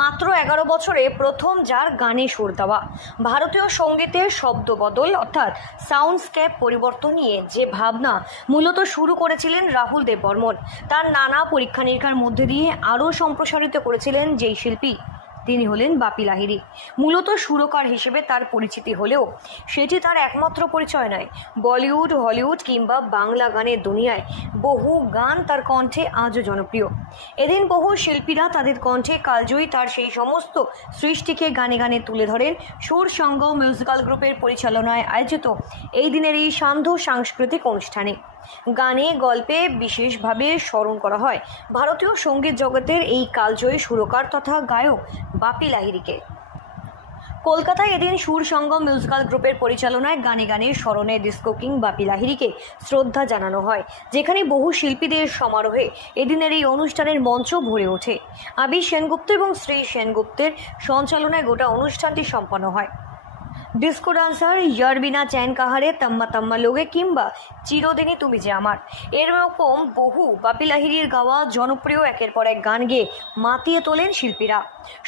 মাত্র 11 বছরে প্রথম যার গানে সুর দেওয়া। ভারতীয় সঙ্গীতের শব্দ বদল অর্থাৎ সাউন্ডস্কেপ পরিবর্তন নিয়ে যে ভাবনা মূলত শুরু করেছিলেন রাহুল দেব বর্মন, তার নানা পরীক্ষা নিরীক্ষার মধ্যে দিয়ে আরও সম্প্রসারিত করেছিলেন যেই শিল্পী, তিনি হলেন বাপি লাহিড়ী। মূলত সুরকার হিসেবে তার পরিচিতি হলেও সেটি তার একমাত্র পরিচয় নয়। বলিউড, হলিউড কিংবা বাংলা গানের দুনিয়ায় বহু গান তার কণ্ঠে আজও জনপ্রিয়। এদিন বহু শিল্পীরা তাদের কণ্ঠে কালজয়ী তার সেই সমস্ত সৃষ্টিকে গানে গানে তুলে ধরেন সুর সঙ্গম মিউজিক্যাল গ্রুপের পরিচালনায় আয়োজিত এই দিনের এই সান্ধ্য সাংস্কৃতিক অনুষ্ঠানে। গানে গল্পে বিশেষভাবে স্মরণ করা হয় ভারতীয় সঙ্গীত জগতের এই কালজয়ী সুরকার তথা গায়ক বাপি লাহিড়ীকে। কলকাতায় এদিন সুর সঙ্গম মিউজিক্যাল গ্রুপের পরিচালনায় গানে গানে স্মরণে ডিস্কো কিং বাপি লাহিড়ীকে শ্রদ্ধা জানানো হয়, যেখানে বহু শিল্পীদের সমারোহে এদিনের এই অনুষ্ঠানের মঞ্চ ভরে ওঠে। আবি সেনগুপ্ত এবং শ্রী সেনগুপ্তের সঞ্চালনায় গোটা অনুষ্ঠানটি সম্পন্ন হয়। ডিস্কো ডান্সার ইয়ারবিনা চ্যান কাহারে, তম্মা তম্মা লোগে কিংবা চিরদিনই তুমি যে আমার, এরকম বহু বাপি লাহিড়ীর গাওয়া জনপ্রিয় একের পর এক গান গেয়ে মাতিয়ে তোলেন শিল্পীরা।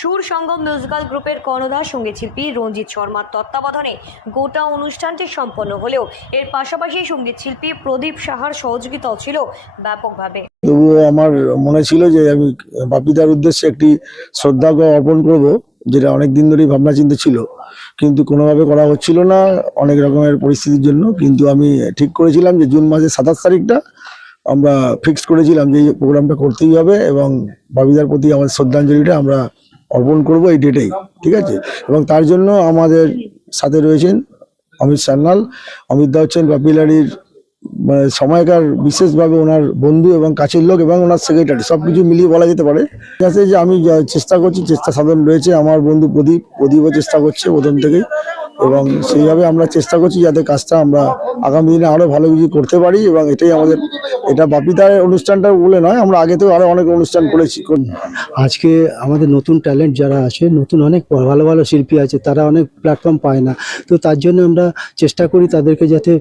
সুর সঙ্গম মিউজিক্যাল গ্রুপের কর্ণধার সঙ্গীত শিল্পী রঞ্জিত শর্মার তত্ত্বাবধানে গোটা অনুষ্ঠানটি সম্পন্ন হলেও এর পাশাপাশি সঙ্গীত শিল্পী প্রদীপ সাহার সহযোগিতাও ছিল ব্যাপকভাবে। তবুও আমার মনে ছিল যে আমি বাপিদার উদ্দেশ্যে একটি শ্রদ্ধা অর্পণ করব, যেটা অনেক দিন ধরেই ভাবনা চিন্তা ছিল, কিন্তু কোনোভাবে করা হচ্ছিল না অনেক রকমের পরিস্থিতির জন্য। কিন্তু আমি ঠিক করেছিলাম যে জুন মাসের 27 তারিখটা আমরা ফিক্স করেছিলাম যে এই প্রোগ্রামটা করতেই হবে এবং বাপিদার প্রতি আমাদের শ্রদ্ধাঞ্জলিটা আমরা অর্পণ করব এই ডেটেই, ঠিক আছে। এবং তার জন্য আমাদের সাথে রয়েছেন অমিত সান্যাল। অমিত দা হচ্ছেন বাপি লাহিড়ীর মানে সময়কার বিশেষভাবে ওনার বন্ধু এবং কাছের লোক এবং ওনার সেক্রেটারি, সবকিছু মিলিয়ে বলা যেতে পারে। ঠিক আছে, যে আমি চেষ্টা করছি, চেষ্টা সাধন রয়েছে। আমার বন্ধু প্রদীপও চেষ্টা করছে প্রথম থেকেই, এবং সেইভাবে আমরা চেষ্টা করছি যাতে কাজটা আমরা আগামী দিনে আরো ভালো কিছু করতে পারি। এবং এটাই আমাদের, এটা বাপিদার অনুষ্ঠানটা বলে নয়, আমরা আগেতেও আরো অনেক অনুষ্ঠান করেছি। আজকে আমাদের নতুন ট্যালেন্ট যারা আছে, নতুন অনেক ভালো ভালো শিল্পী আছে, তারা অনেক প্ল্যাটফর্ম পায় না, তো তার জন্য আমরা চেষ্টা করি তাদেরকে যাতে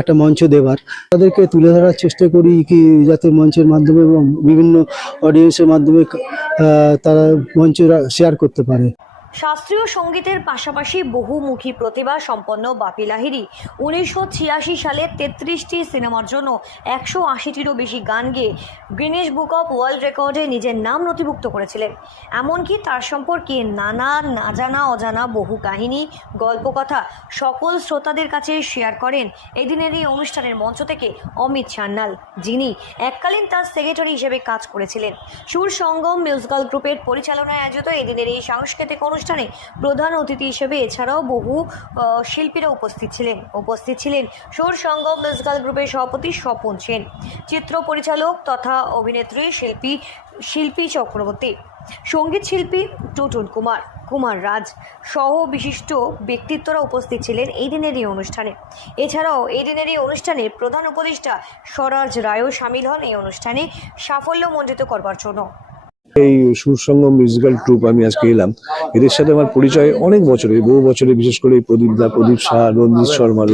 একটা মঞ্চ দেওয়ার, তাদেরকে তুলে ধরার চেষ্টা করি কি যাতে মঞ্চের মাধ্যমে এবং বিভিন্ন অডিয়েন্সের মাধ্যমে তারা মঞ্চ শেয়ার করতে পারে। শাস্ত্রীয় সঙ্গীতের পাশাপাশি বহুমুখী প্রতিভা সম্পন্ন বাপি লাহিড়ী 1986 সালে 33টি সিনেমার জন্য 180টিরও বেশি গান গেয়ে গিনেস বুক অফ ওয়ার্ল্ড রেকর্ডে নিজের নাম নথিভুক্ত করেছিলেন। এমনকি তার সম্পর্কে নানা না জানা অজানা বহু কাহিনী, গল্পকথা সকল শ্রোতাদের কাছে শেয়ার করেন এদিনের এই অনুষ্ঠানের মঞ্চ থেকে অমিত সান্যাল, যিনি এককালীন তার সেক্রেটারি হিসেবে কাজ করেছিলেন। সুর সঙ্গম মিউজিক্যাল গ্রুপের পরিচালনায় আয়োজিত এদিনের এই সাংস্কৃতিক অনুষ্ঠানে প্রধান অতিথি হিসেবে এছাড়াও বহু শিল্পীরা উপস্থিত ছিলেন সুর সঙ্গম মিউজিক্যাল গ্রুপের সভাপতি স্বপন সেন, চিত্র পরিচালক তথা অভিনেত্রী শিল্পী চক্রবর্তী, সঙ্গীত শিল্পী টুটুল কুমার রাজ সহ বিশিষ্ট ব্যক্তিত্বরা উপস্থিত ছিলেন এই দিনের এই অনুষ্ঠানে। এছাড়াও এই দিনের এই অনুষ্ঠানে প্রধান উপদেষ্টা স্বরাজ রায়ও সামিল হন এই অনুষ্ঠানে সাফল্যমণ্ডিত করবার জন্য। এই সুরসঙ্গম মিউজিক্যাল ট্রুপ আমি আজকে এলাম, এদের সাথে আমার পরিচয় অনেক বছরের, বহু বছরে, বিশেষ করে প্রদীপ শাহ, রঞ্জিত শর্মা,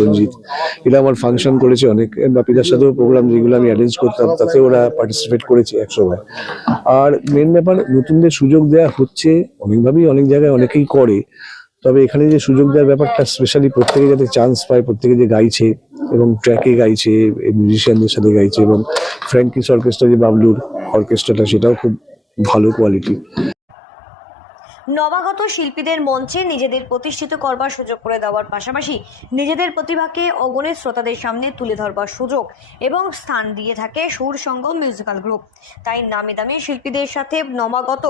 এরা আমার ফাংশন করেছে অনেক। বাপিদার সাথেও প্রোগ্রাম যেগুলো আমি অ্যারেঞ্জ করতাম তাতে ওরা পার্টিসিপেট করেছে একসময়। আর মেন ব্যাপার, নতুনদের সুযোগ দেওয়া হচ্ছে অনেকভাবেই, অনেক জায়গায় অনেকেই করে, তবে এখানে যে সুযোগ দেওয়ার ব্যাপারটা স্পেশালি প্রত্যেকে যাতে চান্স পায়, প্রত্যেকে যে গাইছে এবং ট্র্যাকে গাইছে, মিউজিশিয়ানদের সাথে গাইছে, এবং ফ্র্যাঙ্কিস অর্কেস্ট্রা যে বাবলুর অর্কেস্ট্রাটা, সেটাও খুব ভালো কোয়ালিটি। নবাগত শিল্পীদের মঞ্চে নিজেদের প্রতিষ্ঠিত করবার সুযোগ করে দেওয়ার পাশাপাশি নিজেদের প্রতিভাকে অগণিত শ্রোতাদের সামনে তুলে ধরবার সুযোগ এবং স্থান দিয়ে থাকে সুর সঙ্গম মিউজিক্যাল গ্রুপ। তাই নামি দামি শিল্পীদের সাথে নবাগত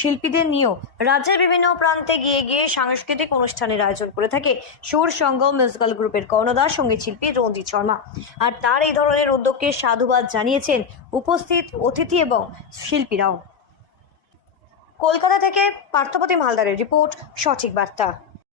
শিল্পীদের নিয়েও রাজ্যের বিভিন্ন প্রান্তে গিয়ে সাংস্কৃতিক অনুষ্ঠানের আয়োজন করে থাকে সুর সঙ্গম মিউজিক্যাল গ্রুপের কর্ণধার সঙ্গীত শিল্পী রঞ্জিত শর্মা। আর তার এই ধরনের উদ্যোগকে সাধুবাদ জানিয়েছেন উপস্থিত অতিথি এবং শিল্পীরাও। কলকাতা থেকে পার্থপ্রতিম হালদারের রিপোর্ট, সঠিক বার্তা।